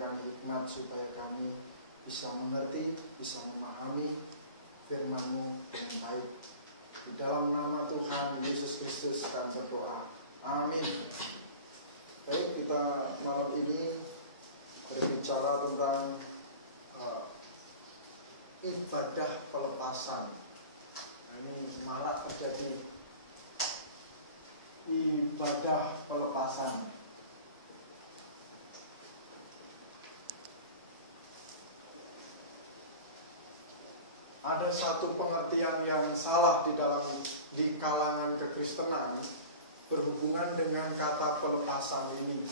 kurniakan hikmat supaya kami bisa mengerti, bisa memahami firman-Mu dengan baik. Di dalam nama Tuhan Yesus Kristus kami berdoa. Amin. Baik, kita malam ini berbicara tentang ibadah pelepasan. Ini malah terjadi ibadah pelepasan. Ada satu pengertian yang salah di kalangan kekristenan berhubungan dengan kata pelepasan ini.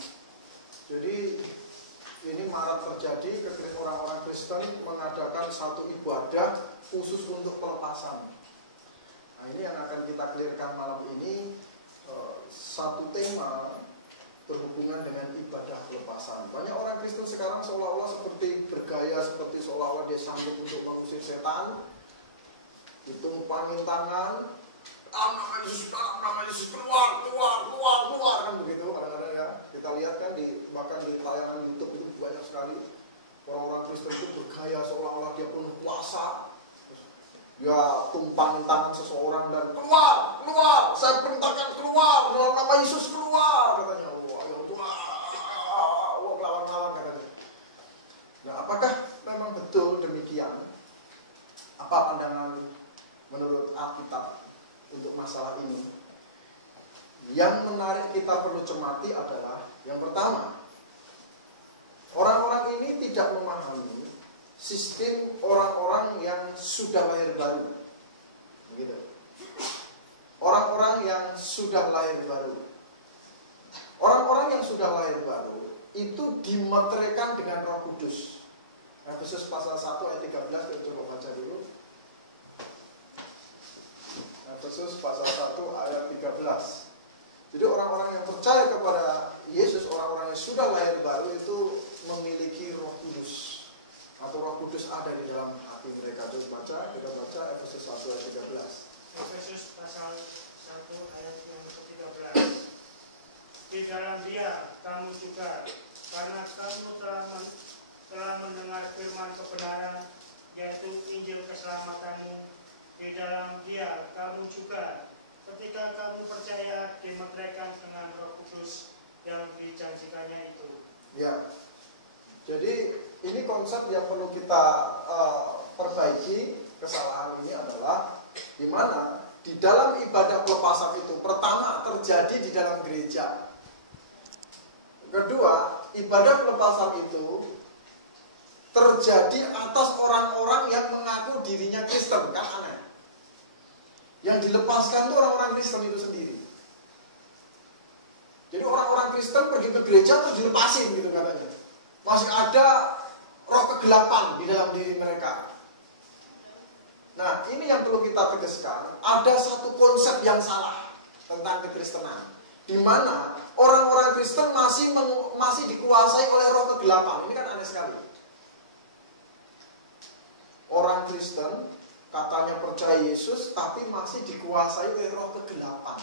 Jadi ini marak terjadi ketika orang-orang Kristen mengadakan satu ibadah khusus untuk pelepasan. Nah, ini yang akan kita clearkan malam ini, satu tema berhubungan dengan ibadah pelepasan. Banyak orang Kristen sekarang seolah-olah seperti bergaya, seperti seolah-olah dia sanggup untuk mengusir setan. Ditumpangin tangan, nama Yesus, keluar, kan begitu kadang-kadang ya. Kita lihat kan bahkan di tayangan YouTube itu banyak sekali orang-orang Kristen itu bergaya seolah-olah dia penuh kuasa. Ya tumpangin tangan seseorang dan keluar, saya perintahkan keluar dalam nama Yesus, keluar katanya. Lawan-lawan katanya. Nah, apakah memang betul demikian? Apa pandangan menurut Alkitab untuk masalah ini? Yang menarik kita perlu cermati adalah yang pertama, orang-orang ini tidak memahami sistem orang-orang yang sudah lahir baru. Begitu. Orang-orang yang sudah lahir baru. Orang-orang yang sudah lahir baru itu dimeteraikan dengan Roh Kudus. Efesus pasal 1 ayat 13, kita coba baca dulu. Efesus pasal 1 ayat 13. Jadi orang-orang yang percaya kepada Yesus, orang-orang yang sudah lahir baru itu memiliki Roh Kudus. Atau Roh Kudus ada di dalam hati mereka. Coba baca, kita baca Efesus 1 ayat 13. Efesus pasal 1 ayat yang ke-13. Di dalam Dia kamu juga, karena kamu telah mendengar firman kebenaran, yaitu Injil keselamatanmu. Di dalam Dia kamu juga, ketika kamu percaya, dimeteraikan dengan Roh Kudus yang dijanjikannya itu. Ya, jadi ini konsep yang perlu kita perbaiki. Kesalahan ini adalah di mana di dalam ibadah pelepasan itu pertama terjadi di dalam gereja. Kedua, ibadah pelepasan itu terjadi atas orang-orang yang mengaku dirinya Kristen. Kan aneh. Yang dilepaskan itu orang-orang Kristen itu sendiri. Jadi orang-orang Kristen pergi ke gereja terus dilepasin gitu katanya. Masih ada roh kegelapan di dalam diri mereka. Nah, ini yang perlu kita tegaskan. Ada satu konsep yang salah tentang kekristenan, di mana orang-orang Kristen masih dikuasai oleh roh kegelapan. Ini kan aneh sekali. Orang Kristen katanya percaya Yesus, tapi masih dikuasai oleh roh kegelapan,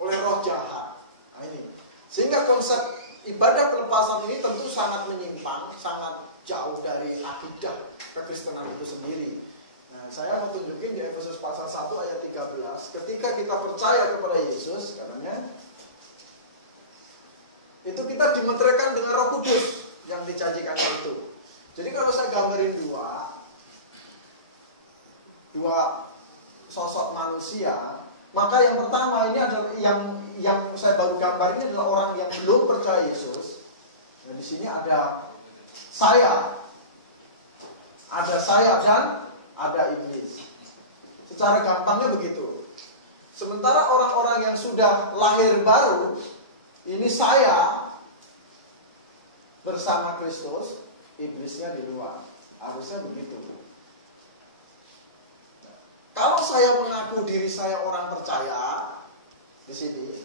oleh roh jahat. Nah, ini sehingga konsep ibadah pelepasan ini tentu sangat menyimpang, sangat jauh dari akidah kekristenan itu sendiri. Nah, saya mau tunjukin di Efesus pasal 1 ayat 13. Ketika kita percaya kepada Yesus, katanya itu kita dimeteraikan dengan Roh Kudus yang dijanjikannya itu. Jadi kalau saya gambarin dua sosok manusia, maka yang pertama ini adalah yang saya baru gambar ini adalah orang yang belum percaya Yesus. Dan di sini ada saya dan ada iblis. Secara gampangnya begitu. Sementara orang-orang yang sudah lahir baru, ini saya bersama Kristus, iblisnya di luar. Harusnya begitu. Kalau saya mengaku diri saya orang percaya di sini,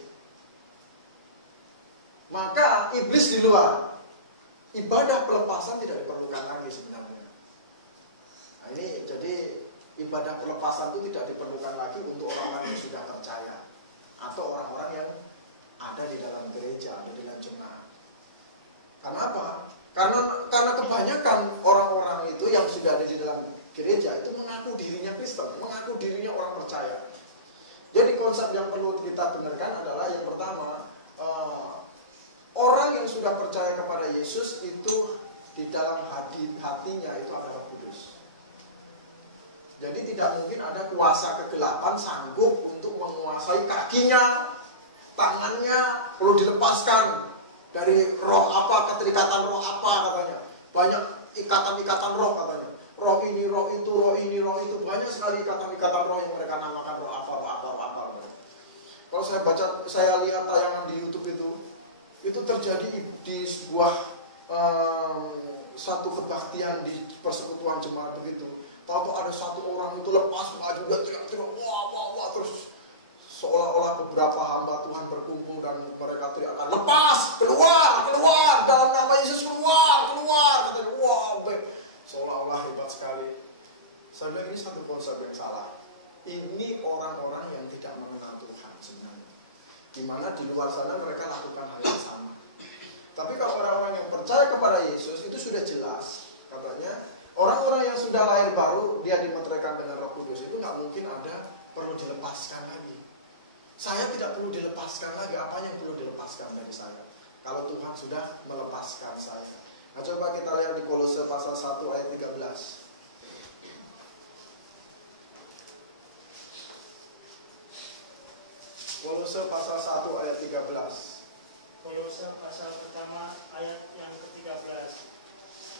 maka iblis di luar. Ibadah pelepasan tidak diperlukan lagi sebenarnya. Nah, ini jadi ibadah pelepasan itu tidak diperlukan lagi untuk orang-orang yang sudah percaya atau orang-orang yang ada di dalam gereja, ada di dalam jemaat. Kenapa? Karena kita benarkan adalah yang pertama, orang yang sudah percaya kepada Yesus itu di dalam hatinya itu ada Roh Kudus. Jadi tidak mungkin ada kuasa kegelapan sanggup untuk menguasai kakinya, tangannya, perlu dilepaskan dari roh apa, keterikatan roh apa katanya. Banyak ikatan-ikatan roh katanya. Roh ini, roh itu, roh ini, roh itu. Banyak sekali ikatan-ikatan roh yang mereka namakan roh apa, roh apa, roh apa. Kalau saya lihat tayangan di YouTube itu terjadi di sebuah satu kebaktian di persekutuan jemaat begitu. Tahu ada satu orang itu lepas baju dan teriak-teriak, wah, terus seolah-olah beberapa hamba Tuhan berkumpul dan mereka teriakkan, lepas, keluar, dalam nama Yesus keluar, katanya, wah, seolah-olah hebat sekali. Saya bilang ini satu konsep yang salah. Ini orang-orang yang tidak mengenal Tuhan sebenarnya. Dimana di luar sana mereka lakukan hal yang sama. Tapi kalau orang-orang yang percaya kepada Yesus itu sudah jelas, katanya orang-orang yang sudah lahir baru, dia dimeteraikan dengan Roh Kudus itu nggak mungkin ada perlu dilepaskan lagi. Saya tidak perlu dilepaskan lagi. Apa yang perlu dilepaskan dari saya? Kalau Tuhan sudah melepaskan saya. Nah, coba kita lihat di Kolose pasal 1 ayat 13. Kolose pasal 1 ayat 13. Kolose pasal pertama ayat yang ke-13.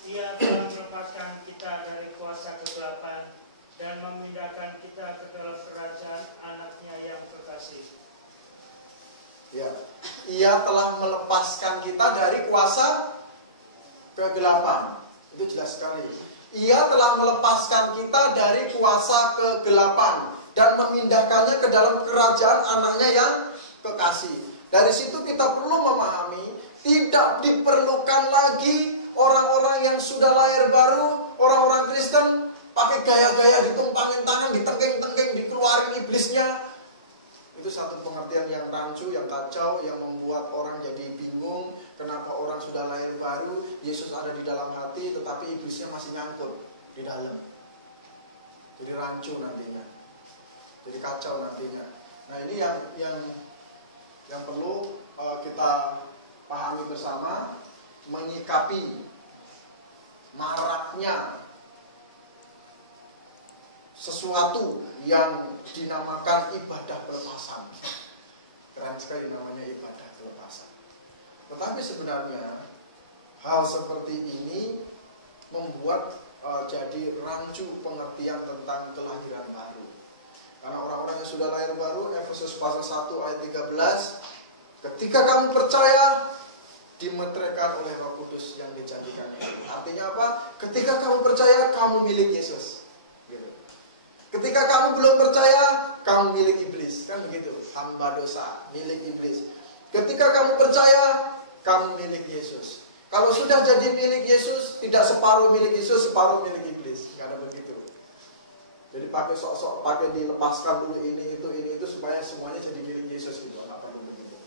Ia telah melepaskan kita dari kuasa kegelapan dan memindahkan kita ke dalam kerajaan anaknya yang terkasih. Ya, ia telah melepaskan kita dari kuasa kegelapan. Itu jelas sekali. Ia telah melepaskan kita dari kuasa kegelapan dan memindahkannya ke dalam kerajaan anaknya yang kekasih. Dari situ kita perlu memahami, tidak diperlukan lagi orang-orang yang sudah lahir baru, orang-orang Kristen pakai gaya-gaya ditumpangin tangan, ditengking-tengking, dikeluarin iblisnya. Itu satu pengertian yang rancu, yang kacau, yang membuat orang jadi bingung. Kenapa orang sudah lahir baru, Yesus ada di dalam hati, tetapi iblisnya masih nyangkut di dalam. Jadi rancu nantinya, jadi kacau nantinya. Nah ini yang perlu kita pahami bersama, menyikapi maraknya sesuatu yang dinamakan ibadah pelepasan. Keren sekali namanya ibadah pelepasan. Tetapi sebenarnya hal seperti ini membuat jadi rancu pengertian tentang kelahiran baru. Karena orang-orang yang sudah lahir baru, Efesus pasal 1 ayat 13, ketika kamu percaya, dimeteraikan oleh Roh Kudus yang dijanjikannya. Artinya apa? Ketika kamu percaya, kamu milik Yesus. Gitu. Ketika kamu belum percaya, kamu milik iblis. Kan begitu, hamba dosa, milik iblis. Ketika kamu percaya, kamu milik Yesus. Kalau sudah jadi milik Yesus, tidak separuh milik Yesus, separuh milik iblis. Karena begitu. Jadi pakai sok-sok, pakai dilepaskan dulu ini itu supaya semuanya jadi milik Yesus gitu. Nggak perlu begitu.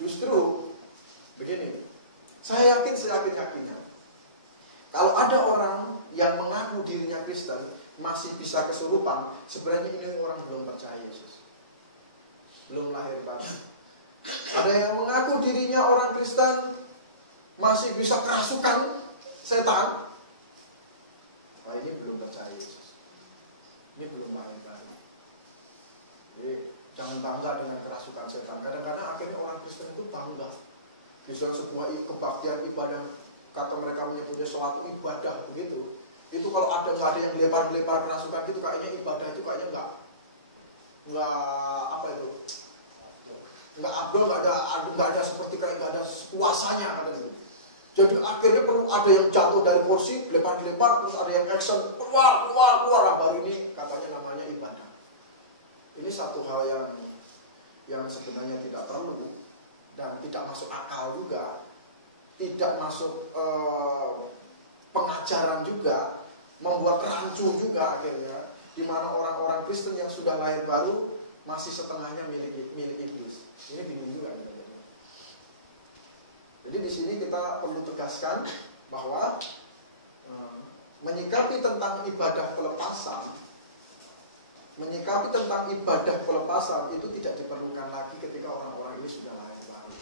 Justru begini, saya yakin-yakinnya, kalau ada orang yang mengaku dirinya Kristen masih bisa kesurupan, sebenarnya ini orang belum percaya Yesus, belum lahir baru. Ada yang mengaku dirinya orang Kristen masih bisa kerasukan setan, wah ini belum percaya Yesus, ini belum lahir baru. Jadi jangan bangga dengan kerasukan setan. Kadang-kadang akhirnya orang Kristen itu bangga. Bisa sebuah kebaktian ibadah, kata mereka menyebutnya suatu ibadah begitu. Itu kalau nggak ada yang gelempar-gelempar kerasukan gitu, kayaknya ibadah itu kayaknya nggak apa itu, nggak abdul, nggak ada seperti kayak nggak ada kuasanya ada gitu. Jadi akhirnya perlu ada yang jatuh dari kursi, gelempar-gelempar, terus ada yang action keluar, baru ini katanya namanya ibadah. Ini satu hal yang sebenarnya tidak perlu. Dan tidak masuk akal juga, tidak masuk pengajaran juga, membuat rancu juga akhirnya, di mana orang-orang Kristen yang sudah lahir baru masih setengahnya milik iblis. Ini bingung juga. Jadi di sini kita perlu tegaskan bahwa menyikapi tentang ibadah pelepasan menyikapi tentang ibadah pelepasan itu tidak diperlukan lagi ketika orang-orang ini sudah lahir baru.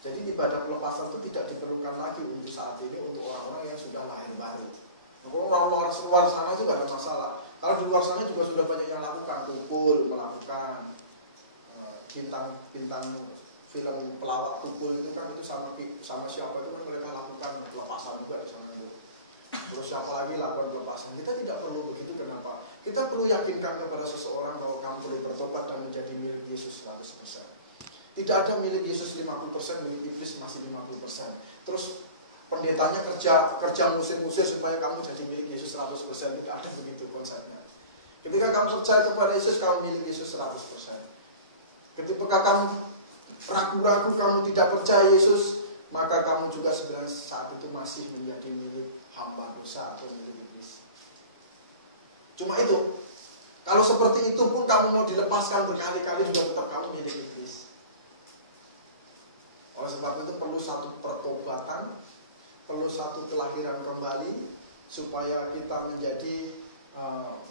Jadi ibadah pelepasan itu tidak diperlukan lagi untuk saat ini untuk orang-orang yang sudah lahir baru. Orang luar sana juga ada masalah. Kalau di luar sana juga sudah banyak yang lakukan, kumpul, melakukan bintang film pelawak kumpul itu kan itu sama siapa itu kan mereka lakukan pelepasan juga di sana itu. Terus siapa lagi lakukan pelepasan? Kita tidak perlu begitu. Kenapa? Kita perlu yakinkan kepada seseorang bahwa kamu boleh bertobat dan menjadi milik Yesus 100%. Tidak ada milik Yesus 50%, milik iblis masih 50%. Terus pendetanya kerja musir-musir supaya kamu jadi milik Yesus 100%. Tidak ada begitu konsepnya. Ketika kamu percaya kepada Yesus, kamu milik Yesus 100%. Ketika kamu ragu-ragu, kamu tidak percaya Yesus, maka kamu juga sebenarnya saat itu masih menjadi milik hamba dosa atau milik iblis. Cuma itu, kalau seperti itu pun kamu mau dilepaskan berkali-kali juga tetap kamu milik iblis. Oleh sebab itu perlu satu pertobatan, perlu satu kelahiran kembali supaya kita menjadi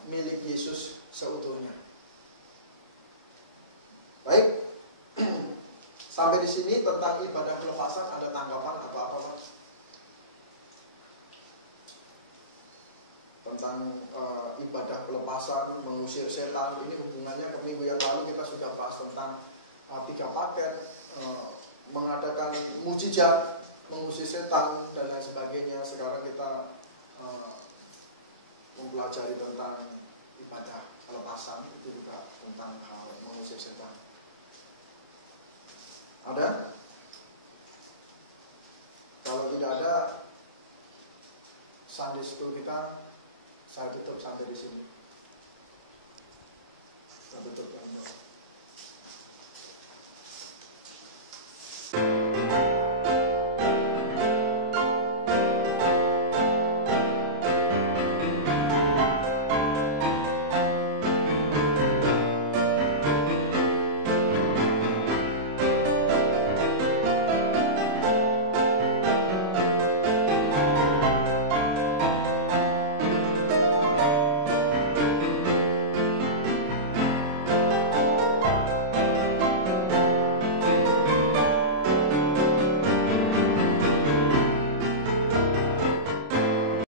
milik Yesus seutuhnya. Baik, sampai di sini tentang ibadah pelepasan ada tanggapan apa-apa, Mas? Tentang ibadah pelepasan, mengusir setan, ini hubungannya ke minggu yang lalu kita sudah bahas tentang 3 paket, mengadakan mujizat, mengusir setan dan lain sebagainya. Sekarang kita mempelajari tentang ibadah pelepasan, itu juga tentang hal mengusir setan. Ada? Kalau tidak ada, Sunday School kita saya tutup sampai di sini.